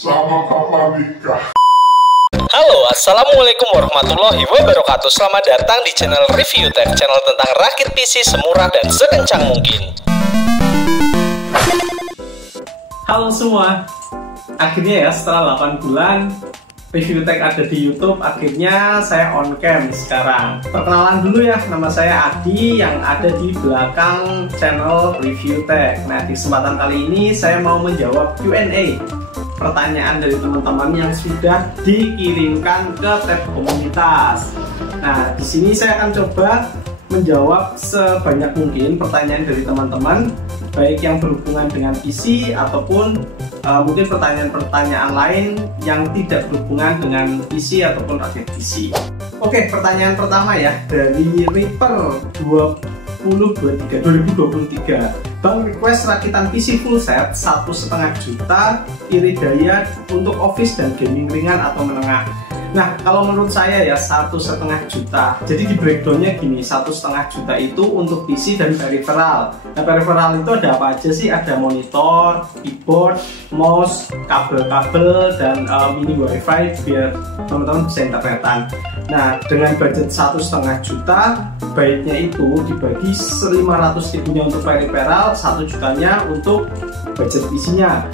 Sama kapan nikah? Halo, assalamualaikum warahmatullahi wabarakatuh. Selamat datang di channel Review Tech, channel tentang rakit PC semurah dan sekencang mungkin. Halo semua, akhirnya ya setelah 8 bulan Review Tech ada di YouTube, akhirnya saya on cam sekarang. Perkenalan dulu ya, nama saya Adi yang ada di belakang channel Review Tech. Nah, di kesempatan kali ini saya mau menjawab Q&A, pertanyaan dari teman-teman yang sudah dikirimkan ke tab komunitas. Nah, di sini saya akan coba menjawab sebanyak mungkin pertanyaan dari teman-teman, baik yang berhubungan dengan PC ataupun mungkin pertanyaan-pertanyaan lain yang tidak berhubungan dengan PC ataupun rakit PC. Oke, pertanyaan pertama ya dari Reaper 2023. Bang, request rakitan PC full set 1,5 juta, iri daya untuk office dan gaming ringan atau menengah. Nah, kalau menurut saya ya 1,5 juta. Jadi di breakdownnya gini, 1,5 juta itu untuk PC dan peripheral. Nah, peripheral itu ada apa aja sih? Ada monitor, keyboard, mouse, kabel-kabel, dan mini wifi biar teman-teman bisa internetan. Nah, dengan budget 1,5 juta, baiknya itu dibagi 500 ribunya untuk peripheral, 1 jutanya untuk budget PC-nya.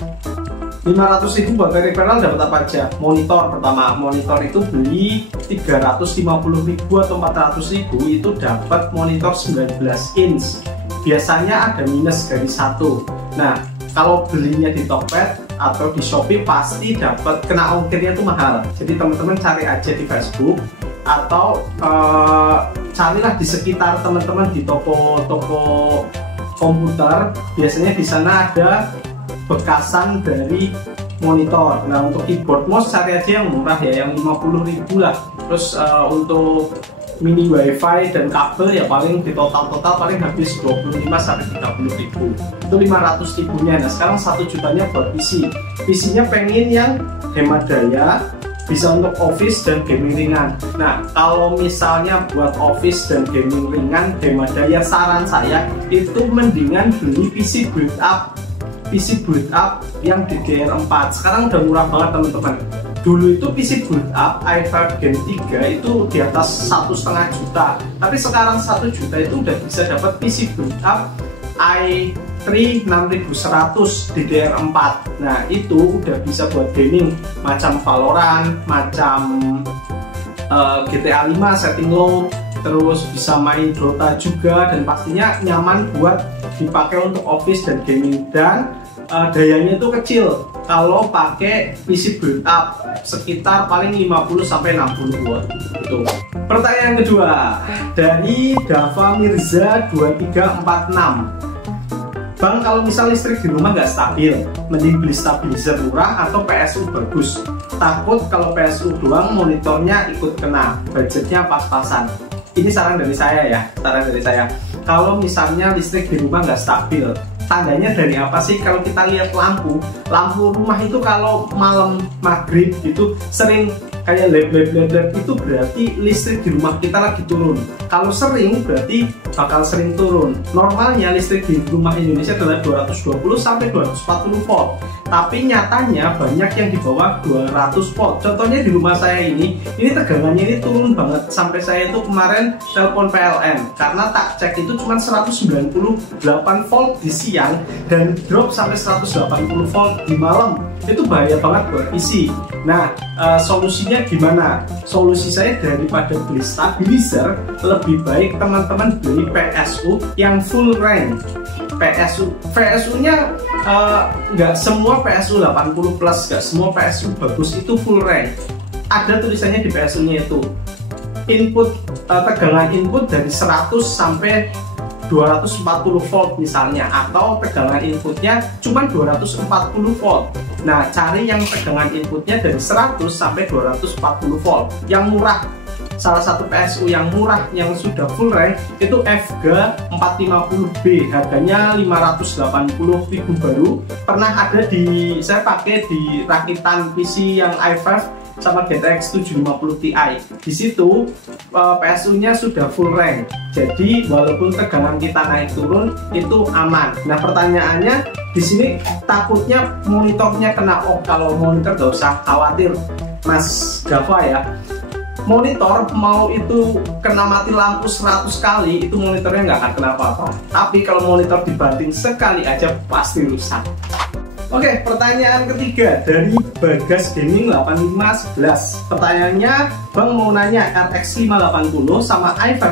500 ribu buat peripheral dapat apa aja? Monitor pertama, monitor itu beli 350 ribu atau 400 ribu itu dapat monitor 19 inch. Biasanya ada minus garis 1. Nah, kalau belinya di Tokped atau di Shopee pasti dapat, kena ongkirnya itu mahal. Jadi teman-teman cari aja di Facebook atau carilah di sekitar teman-teman di toko-toko komputer. Biasanya di sana ada bekasan dari monitor. Nah, untuk keyboard mouse cari aja yang murah ya, yang 50 ribu lah. Terus untuk mini wifi dan kabel ya paling di total paling habis 25 sampai 30 ribu. Itu 500 ribunya. Nah, sekarang 1 jutanya buat PC. PC-nya pengen yang hemat daya, bisa untuk office dan gaming ringan. Nah, kalau misalnya buat office dan gaming ringan hemat daya, saran saya itu mendingan beli PC build up yang DDR4. Sekarang udah murah banget teman-teman. Dulu itu PC build up i5 Gen 3 itu di atas 1,5 juta, tapi sekarang 1 juta itu udah bisa dapat PC build up i3 6100 DDR4. Nah, itu udah bisa buat gaming macam Valorant, macam GTA 5 setting low, terus bisa main Dota juga, dan pastinya nyaman buat dipakai untuk office dan gaming, dan dayanya itu kecil kalau pakai PC build up, sekitar paling 50 sampai 60 watt. Itu. Pertanyaan kedua dari Dava Mirza 2346. Bang, kalau misal listrik di rumah nggak stabil, mending beli stabilizer murah atau PSU bagus. Takut kalau PSU doang monitornya ikut kena, budgetnya pas-pasan. Ini saran dari saya ya, kalau misalnya listrik di rumah nggak stabil, tandanya dari apa sih? Kalau kita lihat lampu rumah itu kalau malam maghrib itu sering kayak led, itu berarti listrik di rumah kita lagi turun. Kalau sering berarti bakal sering turun. Normalnya listrik di rumah Indonesia adalah 220 sampai 240 volt. Tapi nyatanya banyak yang di bawah 200 volt. Contohnya di rumah saya ini tegangannya ini turun banget. Sampai saya itu kemarin telepon PLN karena tak cek itu cuma 198 volt di siang dan drop sampai 180 volt di malam. Itu bahaya banget buat PC. Nah, solusinya gimana? Solusi saya daripada beli stabilizer, lebih baik teman-teman beli PSU yang full range. PSU-nya nggak semua PSU 80 plus, nggak semua PSU bagus itu full range. Ada tulisannya di PSU-nya itu input, tegangan input dari 100 sampai 240 volt misalnya, atau tegangan inputnya cuma 240 volt. Nah, cari yang tegangan inputnya dari 100 sampai 240 volt yang murah. Salah satu PSU yang murah yang sudah full range itu FGA 450B, harganya 580 ribu baru. Pernah ada saya pakai di rakitan PC yang i5 sama GTX 750 Ti. Di situ PSU-nya sudah full range. Jadi walaupun tegangan kita naik turun itu aman. Nah, pertanyaannya Di sini takutnya monitornya kena kalau monitor gak usah khawatir Mas Java ya. Monitor mau itu kena mati lampu 100 kali itu monitornya nggak akan kenapa-apa. Tapi kalau monitor dibanting sekali aja pasti rusak. Oke, pertanyaan ketiga dari Bagas Gaming 8511. Pertanyaannya, Bang mau nanya RX 580 sama i5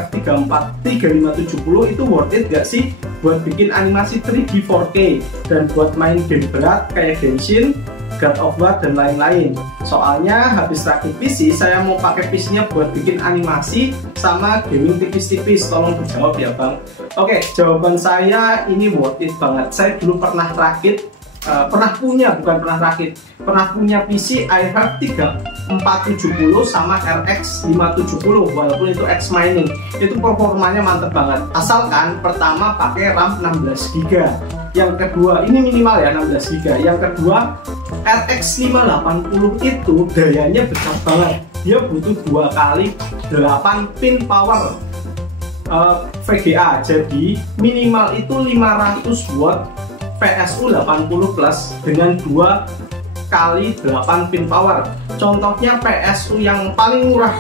3570 itu worth it gak sih buat bikin animasi 3D 4K dan buat main game berat kayak Genshin, God of War dan lain-lain. Soalnya habis rakit PC, saya mau pakai PC-nya buat bikin animasi sama gaming tipis-tipis. Tolong dijawab ya Bang. Oke, jawaban saya ini worth it banget. Saya dulu pernah rakit, pernah punya PC i5 3470 sama RX 570 walaupun itu X mining. Itu performanya mantep banget. Asalkan pertama pakai RAM 16GB. Yang kedua, ini minimal ya 16GB. Yang kedua, RX 580 itu dayanya besar banget. Dia butuh 2 kali 8 pin power VGA. Jadi minimal itu 500 watt PSU 80 plus dengan 2 kali 8 pin power. Contohnya PSU yang paling murah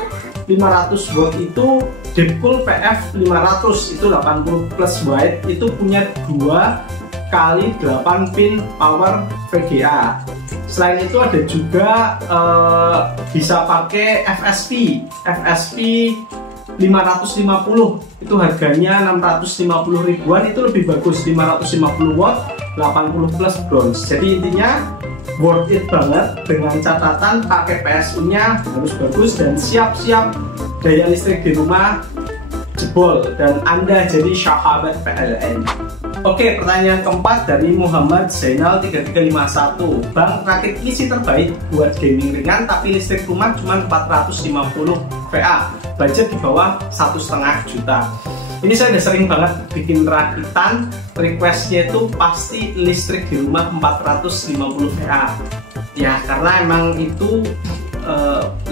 500 watt itu Deadpool PF 500 itu 80 plus white, itu punya 2 kali 8 pin power VGA. Selain itu ada juga bisa pakai FSP 550, itu harganya 650 ribuan, itu lebih bagus, 550 watt 80 plus bronze. Jadi intinya worth it banget, dengan catatan pakai PSU nya harus bagus dan siap-siap daya listrik di rumah jebol dan Anda jadi sahabat PLN. Oke, pertanyaan keempat dari Muhammad Zainal 3351. Bang, rakit PC terbaik buat gaming ringan tapi listrik rumah cuma 450 VA, budget di bawah 1,5 juta. Ini saya udah sering banget bikin rakitan, requestnya itu pasti listrik di rumah 450 VA. Ya, karena emang itu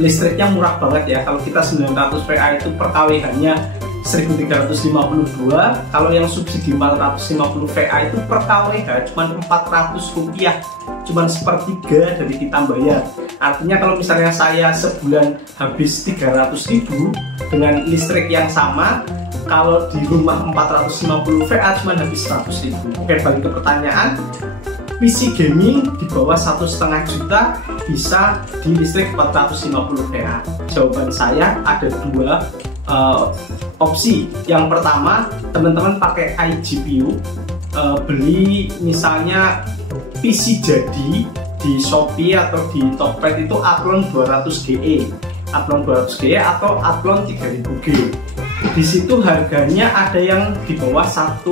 listriknya murah banget ya. Kalau kita 900 VA itu per KWH-nya 1352, kalau yang subsidi 450 VA itu per KWH cuma 400 rupiah, cuma sepertiga dari kita bayar. Artinya kalau misalnya saya sebulan habis 300.000 dengan listrik yang sama, kalau di rumah 450 VA cuma habis 100.000. Oke, balik ke pertanyaan, PC gaming di bawah 1,5 juta bisa di listrik 450 VA. Jawaban saya ada 2 opsi. Yang pertama, teman-teman pakai iGPU, beli misalnya PC jadi di Shopee atau di Tokped itu Athlon 200GE, Athlon 200GE atau Athlon 3000G. Di situ harganya ada yang di bawah 1,5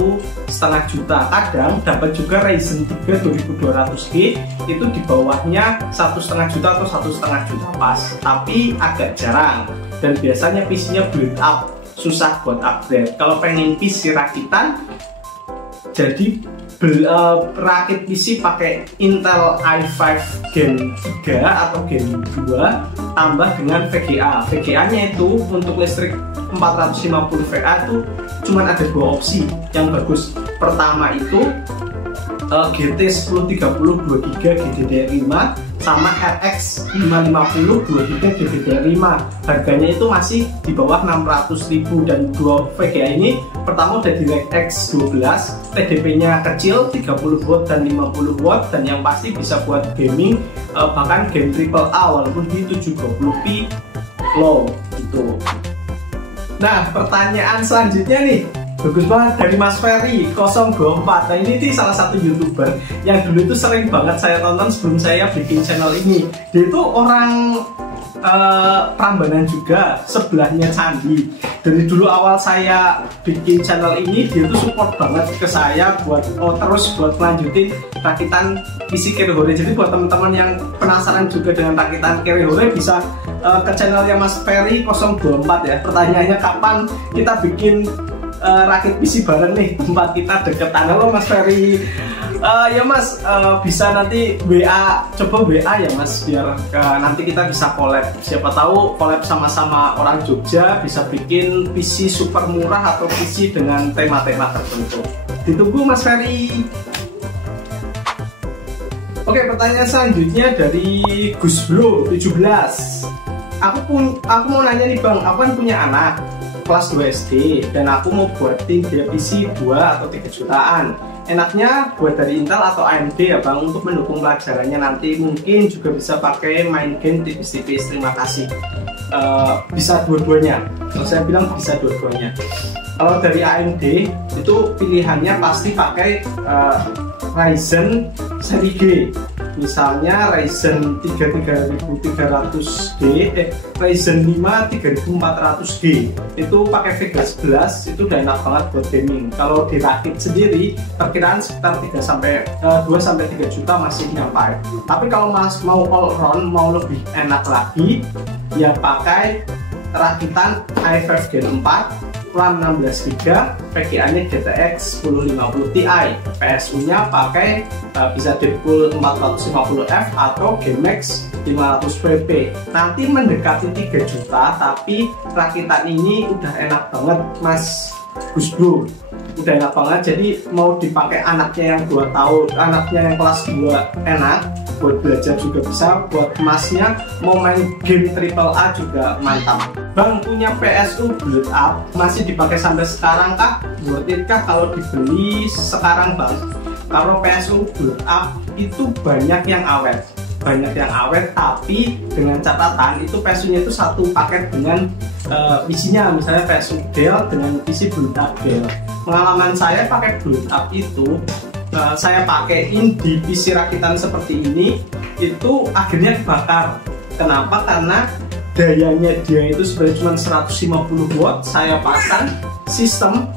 juta. Kadang dapat juga Ryzen 3 2200G, itu di bawahnya 1,5 juta atau 1,5 juta pas, tapi agak jarang dan biasanya PC-nya build up, susah buat upgrade. Kalau pengen PC rakitan, jadi rakit PC pakai Intel i5 Gen 3 atau Gen 2 tambah dengan VGA. VGA-nya itu untuk listrik 450 VA itu cuma ada 2 opsi yang bagus. Pertama itu GT 1030 2GB GDDR5 sama RX 550 2GB GDDR5. Harganya itu masih di bawah 600.000 dan 2 VGA ini pertama udah DirectX 12, TDP-nya kecil 30 watt dan 50 watt dan yang pasti bisa buat gaming, bahkan game AAA walaupun di 720p low gitu. Nah, pertanyaan selanjutnya nih, bagus banget dari Mas Ferry 024. Nah, ini salah satu YouTuber yang dulu itu sering banget saya tonton sebelum saya bikin channel ini. Dia itu orang Prambanan juga, sebelahnya Candi. Dari dulu awal saya bikin channel ini, dia tuh support banget ke saya buat terus buat lanjutin rakitan PC Kirihore. Jadi buat teman-teman yang penasaran juga dengan rakitan Kirihore bisa ke channelnya Mas Ferry 024 ya. Pertanyaannya kapan kita bikin rakit PC bareng nih, tempat kita deketan. Halo Mas Ferry. Ya Mas, bisa nanti WA, coba WA ya Mas, biar nanti kita bisa collab. Siapa tahu collab sama-sama orang Jogja bisa bikin PC super murah atau PC dengan tema-tema tertentu. Ditunggu Mas Ferry. Oke, pertanyaan selanjutnya dari Gus Bro 17. Aku mau nanya nih Bang, aku kan punya anak kelas 2 SD dan aku mau buatin dia PC 2 atau 3 jutaan. Enaknya buat dari Intel atau AMD ya Bang, untuk mendukung pelajarannya nanti. Mungkin juga bisa pakai main game tipis-tipis. Terima kasih. Bisa dua-duanya. Kalau saya bilang bisa dua-duanya. Kalau dari AMD itu pilihannya pasti pakai Ryzen seri G. Misalnya Ryzen 3300D, Ryzen 5 3400G. Itu pakai Vega 11, itu udah enak banget buat gaming. Kalau dirakit sendiri, perkiraan sekitar 2-3 juta masih nyampe. Tapi kalau Mas mau all round, mau lebih enak lagi, ya pakai rakitan i5 Gen 4, RAM 16GB, PGA-nya GTX 1050 Ti, PSU-nya pakai bisa Deadpool 450F atau GameX 500PP. Nanti mendekati 3 juta, tapi rakitan ini udah enak banget Mas Gus Bro. Udah enak banget, jadi mau dipakai anaknya yang 2 tahun, anaknya yang kelas 2 enak, buat belajar juga bisa, buat emasnya mau main game AAA juga mantap. Bang, punya PSU build up masih dipakai sampai sekarang kah? Worth it kah kalau dibeli sekarang Bang? Kalau PSU build up itu banyak yang awet, tapi dengan catatan itu PSU-nya itu satu paket dengan PC-nya, misalnya PSU Dell dengan PC build up Dell. Pengalaman saya pakai build up itu, saya pakaiin di PC rakitan seperti ini, itu akhirnya dibakar. Kenapa? Karena dayanya dia itu sebenarnya cuma 150 watt. Saya pasang sistem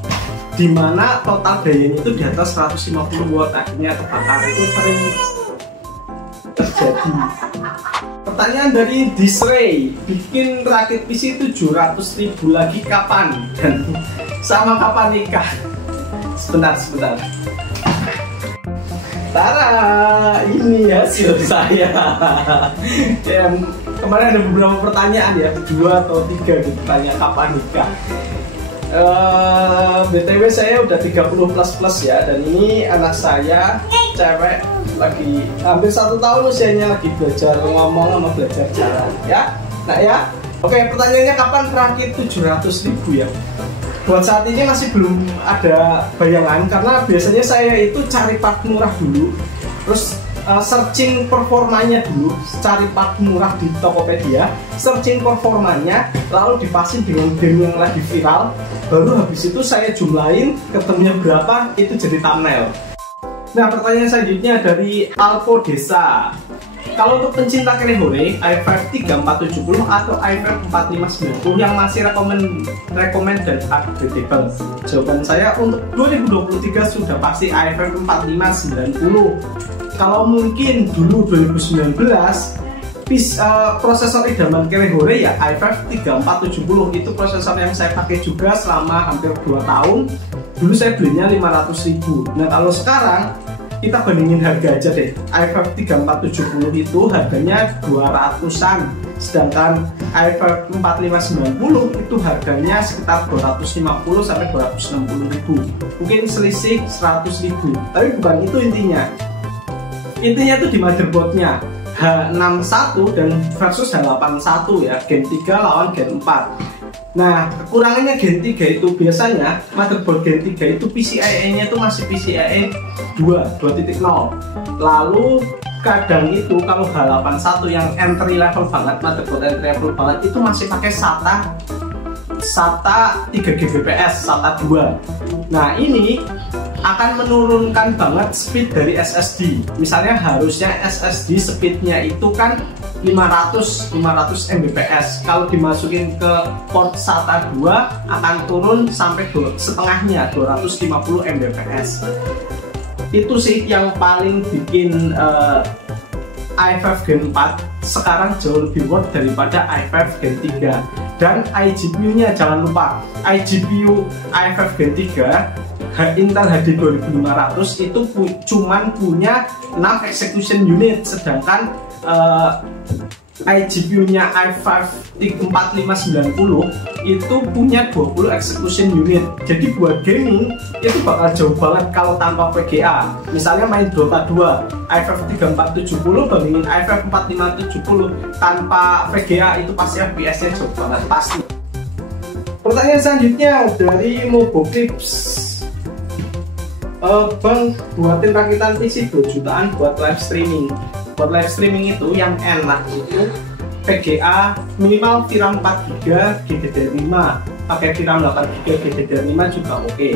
dimana total dayanya itu di atas 150 watt, akhirnya kebakar. Itu sering terjadi. Pertanyaan dari Disray, bikin rakit PC 700.000 lagi kapan? Dan sama kapan nikah? Sebentar. Tara, ini hasil saya. Kemarin ada beberapa pertanyaan ya, 2 atau 3 gitu, tanya kapan nikah. BTW saya udah 30+ ya, dan ini anak saya cewek lagi hampir 1 tahun usianya, lagi belajar ngomong sama belajar jalan ya. Nah ya, oke, pertanyaannya kapan rakit 700.000 ya? Buat saat ini masih belum ada bayangan, karena biasanya saya itu cari part murah dulu, terus searching performanya dulu, cari part murah di Tokopedia, searching performanya, lalu dipasin dengan game yang lagi viral, baru habis itu saya jumlahin ketemunya berapa, itu jadi thumbnail. Nah, pertanyaan selanjutnya dari Alpo Desa. Kalau untuk pencinta Krehore, i5 3470 atau i5 4590 yang masih rekomend dan upgradable? Jawaban saya untuk 2023 sudah pasti i5 4590. Kalau mungkin dulu 2019 prosesor idaman Krehore ya i5 3470, itu prosesor yang saya pakai juga selama hampir 2 tahun. Dulu saya belinya 500.000. Nah, kalau sekarang kita bandingin harga aja deh. i5 3470 itu harganya 200-an, sedangkan i5 4590 itu harganya sekitar 250 sampai 260.000. Mungkin selisih 100.000. Tapi bukan itu intinya. Intinya itu di motherboardnya. H61 dan versus H81 ya, Gen 3 lawan Gen 4. Nah, kekurangannya Gen 3 itu biasanya motherboard Gen 3 itu PCIe-nya itu masih PCIe 2.0. Lalu kadang itu kalau H81 yang entry level banget, motherboard entry level banget, itu masih pakai SATA 3GBps, SATA 2. Nah, ini akan menurunkan banget speed dari SSD. Misalnya harusnya SSD speednya itu kan 500 Mbps. Kalau dimasukin ke port SATA 2 akan turun sampai setengahnya, 250 Mbps. Itu sih yang paling bikin i5 Gen 4 sekarang jauh lebih worth daripada i5 Gen 3. Dan iGPU-nya jangan lupa, iGPU i5 Gen 3 Intel HD 2500 itu cuman punya 6 execution unit, sedangkan iGPU-nya i5 4590 itu punya 20 execution unit. Jadi buat gaming itu bakal jauh banget kalau tanpa VGA. Misalnya main Dota 2, i5 3470 bandingin i5 4570 tanpa VGA, itu pasti FPS-nya jauh banget pasti. Pertanyaan selanjutnya dari Moboclips. Bang, buatin rakitan PC 2 jutaan buat live streaming. Buat live streaming itu yang enak itu VGA minimal VRAM 4GB GDDR5, pakai VRAM 8GB GDDR5 juga oke.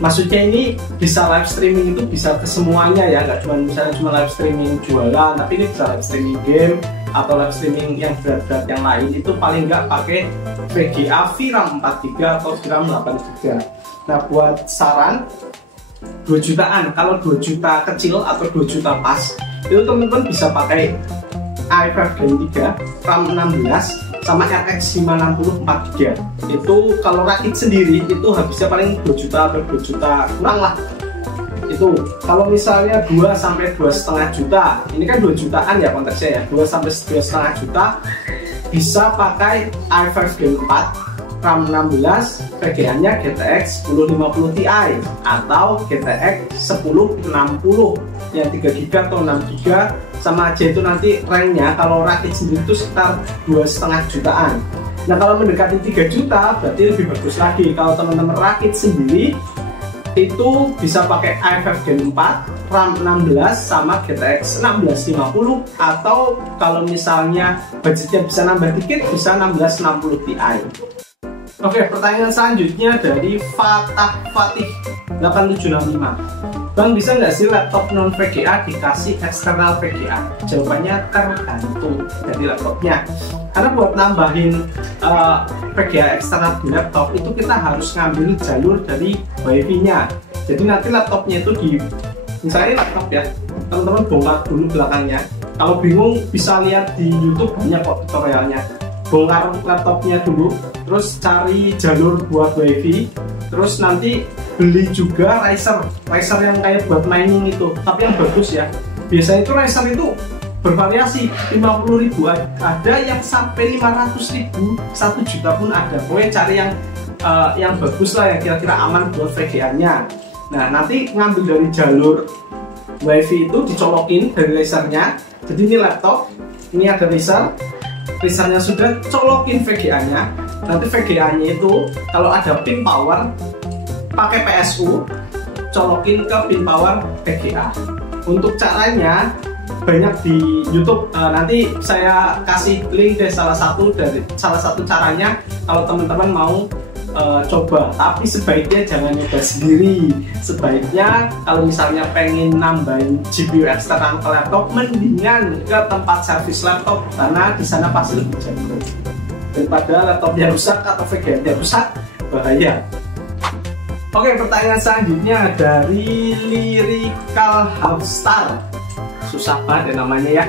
Maksudnya ini bisa live streaming itu bisa ke semuanya ya, nggak cuma misalnya cuma live streaming jualan, tapi ini bisa live streaming game atau live streaming yang berat-berat yang lain, itu paling nggak pakai VGA VRAM 4GB atau VRAM 8GB. Nah, buat saran 2 jutaan, kalau 2 juta kecil atau 2 juta pas, itu teman-teman bisa pakai i5 Gen 3 RAM 16 sama RX 560 4GB. Itu kalau rakit sendiri itu habisnya paling 2 juta atau 2 juta kurang lah. Itu kalau misalnya 2 sampai 2,5 juta, ini kan 2 jutaan ya konteksnya ya, 2 sampai 2,5 juta bisa pakai i5 Gen 4 RAM 16, VGA-nya GTX 1050 Ti atau GTX 1060 yang 3GB atau 6GB, sama aja itu nanti ranknya kalau rakit sendiri itu sekitar 2,5 jutaan. Nah, kalau mendekati 3 juta berarti lebih bagus lagi. Kalau teman-teman rakit sendiri itu bisa pakai i5 Gen 4 RAM 16 sama GTX 1650, atau kalau misalnya budgetnya bisa nambah dikit bisa 1660 Ti. Oke, pertanyaan selanjutnya dari Fatih 8765. Bang, bisa nggak sih laptop non VGA dikasih eksternal VGA? Jawabannya tergantung dari laptopnya. Karena buat nambahin VGA eksternal di laptop itu kita harus ngambil jalur dari Wi-Fi-nya. Jadi nanti laptopnya itu misalnya laptop ya, teman-teman bongkar dulu belakangnya. Kalau bingung bisa lihat di YouTube, banyak kok tutorialnya. Bongkar laptopnya dulu, terus cari jalur buat WiFi, terus nanti beli juga riser yang kayak buat mining itu, tapi yang bagus ya. Biasanya itu riser itu bervariasi, 50.000 ada yang sampai 500.000, 1 juta pun ada. Pokoknya cari yang bagus lah, yang kira-kira aman buat VGA-nya. Nah, nanti ngambil dari jalur WiFi itu dicolokin dari risernya. Jadi ini laptop, ini ada risernya sudah, colokin VGA-nya. Nanti VGA-nya itu kalau ada pin power pakai PSU, colokin ke pin power VGA. Untuk caranya banyak di YouTube. Nanti saya kasih link dari salah satu caranya kalau teman-teman mau coba. Tapi sebaiknya jangan nyoba sendiri. Sebaiknya kalau misalnya pengen nambahin GPU eksternal ke laptop, mendingan ke tempat servis laptop karena di sana pasti lebih jago daripada laptopnya rusak atau VGA-nya rusak, bahaya. Oke, pertanyaan selanjutnya dari Lyrical Halfstar. Susah banget ya namanya ya.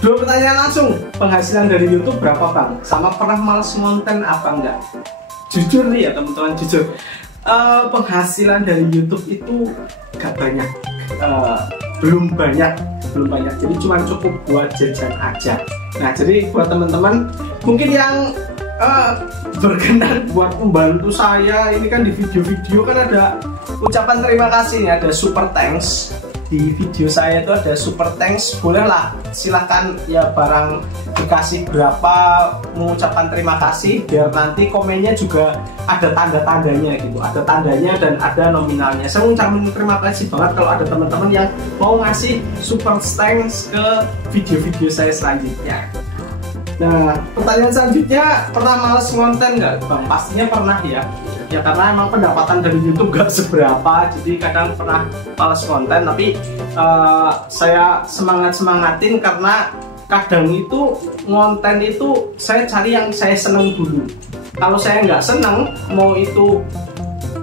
2 pertanyaan langsung. Penghasilan dari YouTube berapa, Bang? Sama pernah males konten apa enggak? Jujur nih ya teman-teman, jujur. Penghasilan dari YouTube itu gak banyak. Belum banyak. Jadi cuma cukup buat jajan aja. Nah, jadi buat teman-teman mungkin yang berkenan buat membantu saya ini kan di video-video kan ada ucapan terima kasih nih, ada super thanks di video saya itu ada super thanks, bolehlah silahkan ya, barang dikasih berapa mengucapkan terima kasih, biar nanti komennya juga ada tanda-tandanya gitu, ada tandanya dan ada nominalnya. Saya mengucapkan terima kasih banget kalau ada teman-teman yang mau ngasih super thanks ke video-video saya selanjutnya. Nah, pertanyaan selanjutnya, pernah males konten nggak, Bang? Pastinya pernah ya. Ya karena emang pendapatan dari YouTube nggak seberapa, jadi kadang pernah males konten. Tapi saya semangatin karena kadang itu konten itu saya cari yang saya seneng dulu. Kalau saya nggak seneng, mau itu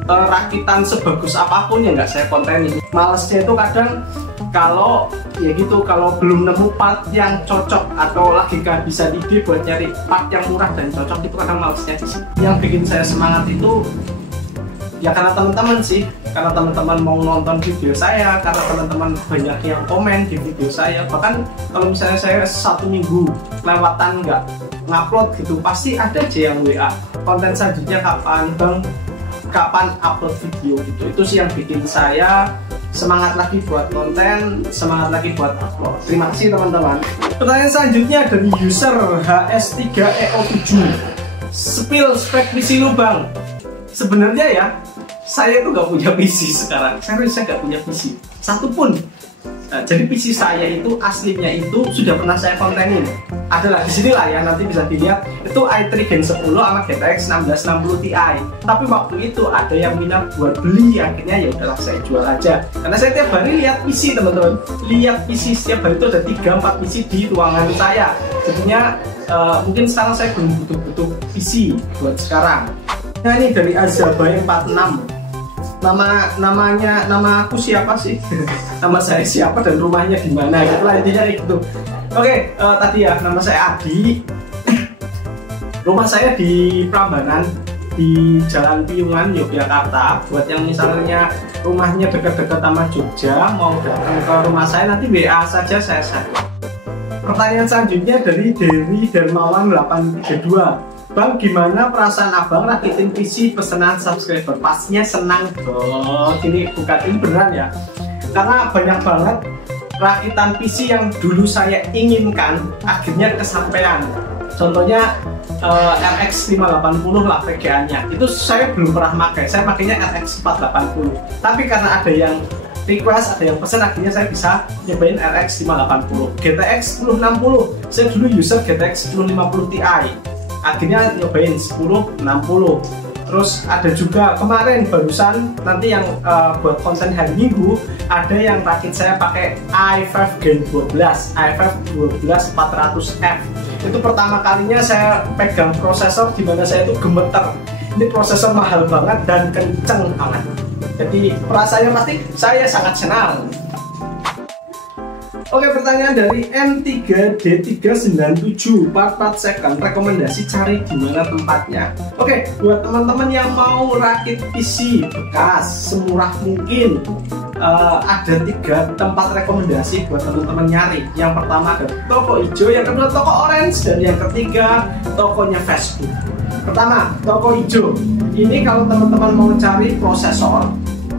rakitan sebagus apapun ya nggak saya kontenin. Malesnya itu kadang kalau ya gitu, kalau belum nemu part yang cocok atau lagi kehabisan ide buat nyari part yang murah dan cocok, itu kadang malesnya di sini. Yang bikin saya semangat itu Ya karena teman-teman sih, karena teman-teman mau nonton video saya, karena teman-teman banyak yang komen di video saya. Bahkan kalau misalnya saya 1 minggu lewatan nggak ngupload gitu, pasti ada aja yang WA, konten selanjutnya kapan bang, kapan upload video gitu. Itu sih yang bikin saya semangat lagi buat konten, semangat lagi buat upload. Terima kasih teman-teman. Pertanyaan selanjutnya dari user HS3EO7. Spill spek PC lu bang. Sebenarnya ya, saya tuh gak punya PC sekarang. Saya gak punya PC satupun. Nah, jadi PC saya itu aslinya itu sudah pernah saya kontenin. Adalah di sini lah ya, nanti bisa dilihat. Itu i3 Gen 10 sama GTX 1660 Ti. Tapi waktu itu ada yang minat buat beli, akhirnya ya udahlah saya jual aja. Karena saya tiap hari lihat PC teman-teman, lihat PC setiap hari itu ada 3-4 PC di ruangan saya. Jadinya mungkin sekarang saya belum butuh PC buat sekarang. Nah ini dari Azabay 46. Nama aku siapa sih? Nama saya siapa dan rumahnya di mana? Gitu lah intinya gitu. Oke, tadi ya nama saya Adi. Rumah saya di Prambanan, di Jalan Piungan, Yogyakarta. Buat yang misalnya rumahnya dekat-dekat sama Jogja, mau datang ke rumah saya nanti WA saja saya share. Pertanyaan selanjutnya dari Dewi Dermawan 832. Bang, gimana perasaan abang rakitin PC pesanan subscriber? Pastinya senang dong. Ini bukan, ini beneran ya. Karena banyak banget rakitan PC yang dulu saya inginkan akhirnya kesampaian. Contohnya RX 580 lah VGA-nya. Itu saya belum pernah pakai. Saya pakainya RX 480. Tapi karena ada yang request, ada yang pesan, akhirnya saya bisa nyobain RX 580. GTX 1060. Saya dulu user GTX 1050 Ti. Akhirnya nyobain 1060. Terus ada juga kemarin barusan nanti yang buat konten hari Minggu ada yang rakit saya pakai i5 Gen 12 i5 12400F. Itu pertama kalinya saya pegang prosesor dimana saya itu gemeter. Ini prosesor mahal banget dan kenceng banget. Jadi perasaannya pasti saya sangat senang. Oke, pertanyaan dari M3D397 part second, rekomendasi cari di mana tempatnya. Oke, buat teman-teman yang mau rakit PC bekas semurah mungkin, ada 3 tempat rekomendasi buat teman-teman nyari. Yang pertama ada toko hijau, yang kedua toko orange, dan yang ketiga tokonya Facebook. Pertama, toko hijau. Ini kalau teman-teman mau cari prosesor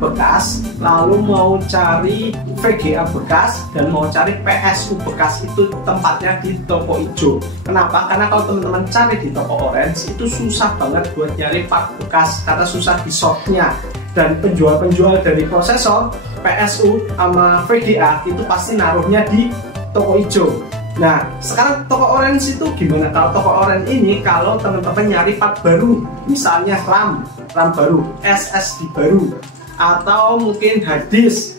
bekas, lalu mau cari VGA bekas, dan mau cari PSU bekas, itu tempatnya di toko hijau. Kenapa? Karena kalau teman-teman cari di toko orange itu susah banget buat nyari part bekas karena susah di shopnya. Dan penjual-penjual dari prosesor, PSU sama VGA itu pasti naruhnya di toko hijau. Nah, sekarang toko orange itu gimana? Kalau toko orange ini, kalau teman-teman nyari part baru, misalnya RAM baru, SSD baru, atau mungkin hard disk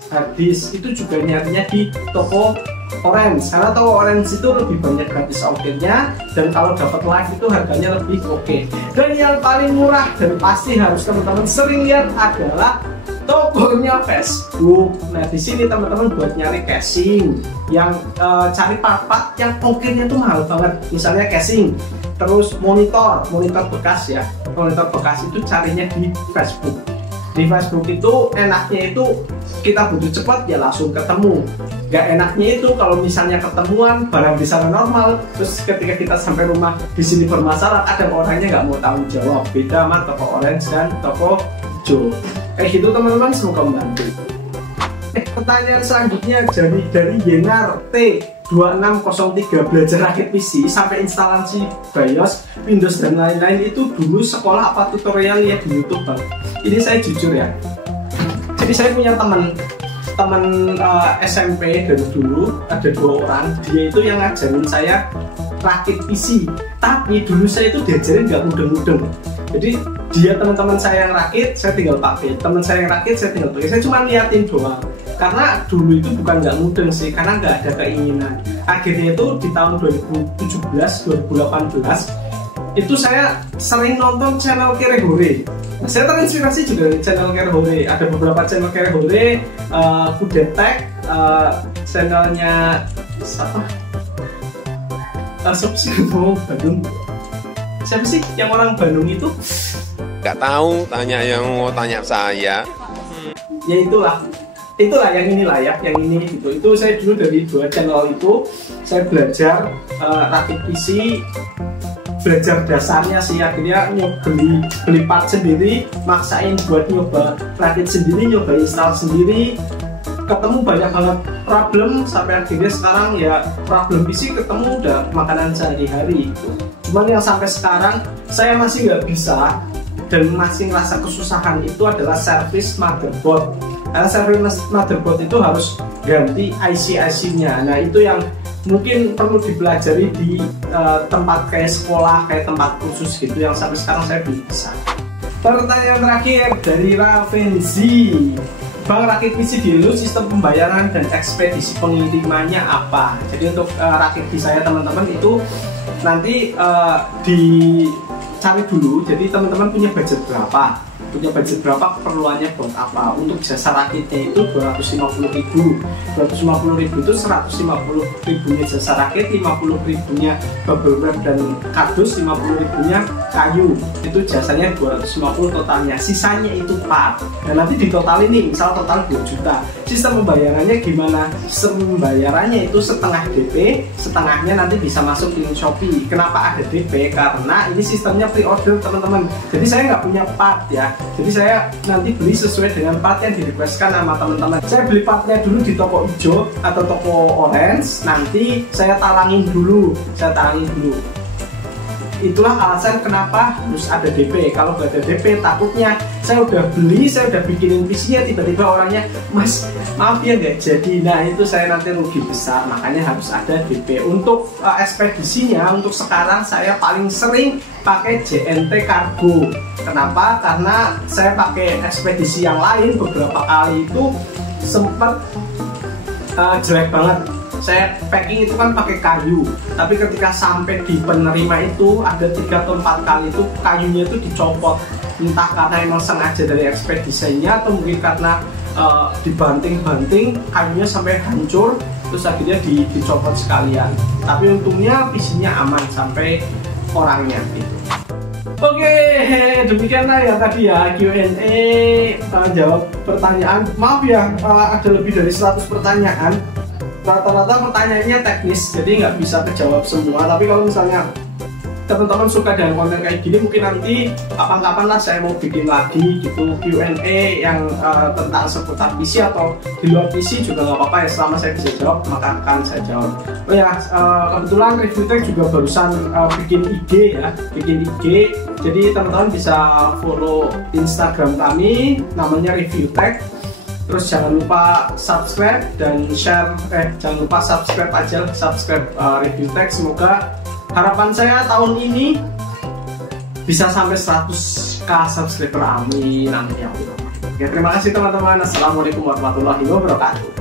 itu juga nyarinya di toko orange, karena toko orange itu lebih banyak gratis ongkirnya, dan kalau dapat live itu harganya lebih oke. Dan yang paling murah dan pasti harus teman-teman sering lihat adalah tokonya Facebook. Nah, di sini teman-teman buat nyari casing, yang cari part-part yang ongkirnya tuh mahal banget, misalnya casing, terus monitor bekas ya, monitor bekas itu carinya di Facebook. Di Facebook itu enaknya itu kita butuh cepat ya langsung ketemu. Gak enaknya itu kalau misalnya ketemuan barang di sana normal, terus ketika kita sampai rumah di sini bermasalah, kadang orangnya nggak mau tanggung jawab. Beda sama toko orange dan toko hijau. Kayak gitu teman-teman, semoga membantu. Pertanyaan selanjutnya dari Yenar T2603, belajar rakit PC sampai instalasi BIOS, Windows dan lain-lain itu dulu sekolah apa tutorial lihat di YouTube bang? Ini saya jujur ya. Jadi saya punya teman SMP dari dulu, ada 2 orang. Dia itu yang ngajarin saya rakit PC. Tapi dulu saya itu diajarin nggak mudeng-mudeng. Jadi dia teman-teman saya yang rakit, saya tinggal pakai. Teman saya yang rakit, saya tinggal pakai. Saya cuma liatin doang. Karena dulu itu bukan nggak mudeng sih, karena nggak ada keinginan. Akhirnya itu di tahun 2017-2018 itu saya sering nonton channel Kere Hore. Nah, saya terinspirasi juga dari channel Kere Hore. Ada beberapa channel Kere Hore, Kudetek, channelnya siapa? Siapa sih Bandung? Siapa sih yang orang Bandung itu? Nggak tahu, tanya yang mau tanya saya. Ya itulah yang inilah ya, yang ini gitu. Itu saya dulu dari 2 channel itu saya belajar rakit PC, belajar dasarnya sih. Akhirnya beli part sendiri, maksain buat nyoba rakit sendiri, nyoba install sendiri, ketemu banyak banget problem sampai akhirnya sekarang ya problem PC ketemu udah makanan sehari-hari gitu. Cuman yang sampai sekarang saya masih nggak bisa dan masih ngerasa kesusahan itu adalah service motherboard. Karena service motherboard itu harus ganti IC-nya. Nah itu yang mungkin perlu dipelajari di tempat kayak sekolah, kayak tempat khusus gitu, yang sampai sekarang saya belum bisa. Pertanyaan terakhir dari Ravenzi. Bang, rakit PC di Indo sistem pembayaran dan ekspedisi pengirimannya apa? Jadi untuk rakit PC saya teman-teman itu nanti dicari dulu. Jadi teman-teman punya budget berapa? Keperluannya buat apa? Untuk jasa rakitnya itu 250.000. 250.000 itu 150.000-nya jasa rakit, 50.000-nya bubble wrap dan kardus, 50.000-nya kayu. Itu jasanya 250 totalnya. Sisanya itu part. Dan nanti ditotal ini, misal total 2 juta. Sistem pembayarannya gimana? Sistem pembayarannya itu setengah DP, setengahnya nanti bisa masuk di Shopee. Kenapa ada DP? Karena ini sistemnya pre-order teman-teman. Jadi saya nggak punya part ya. Jadi saya nanti beli sesuai dengan part yang di-requestkan sama teman-teman. Saya beli partnya dulu di toko hijau atau toko orange, nanti saya talangin dulu. Itulah alasan kenapa harus ada DP. Kalau nggak ada DP, takutnya saya udah beli, saya udah bikinin PC-nya, tiba-tiba orangnya, Mas, maaf ya nggak jadi. Nah itu saya nanti rugi besar, makanya harus ada DP. Untuk ekspedisinya, untuk sekarang saya paling sering pakai JNT Cargo. Kenapa? Karena saya pakai ekspedisi yang lain beberapa kali itu sempat jelek banget. Saya packing itu kan pakai kayu, tapi ketika sampai di penerima itu ada 3 atau 4 kali itu kayunya itu dicopot. Entah karena emang sengaja dari ekspedisinya atau mungkin karena dibanting-banting kayunya sampai hancur, terus akhirnya dicopot sekalian. Tapi untungnya PC-nya aman sampai orangnya gitu. Oke, demikianlah ya tadi ya Q&A, jawab pertanyaan. Maaf ya, ada lebih dari 100 pertanyaan. Rata-rata pertanyaannya teknis, jadi nggak bisa kejawab semua. Tapi kalau misalnya teman-teman suka dengan konten kayak gini, mungkin nanti kapan-kapan lah saya mau bikin lagi gitu Q&A yang tentang seputar PC atau di luar PC juga nggak apa-apa ya. Selama saya bisa jawab, maka akan saya jawab. Oh ya, kebetulan ReviewTech juga barusan bikin IG ya, Jadi teman-teman bisa follow Instagram kami, namanya ReviewTech. Terus jangan lupa subscribe dan share, jangan lupa subscribe ReviewTech. Semoga harapan saya tahun ini bisa sampai 100k subscriber. Amin, amin ya Allah. Oke, terima kasih teman-teman. Assalamualaikum warahmatullahi wabarakatuh.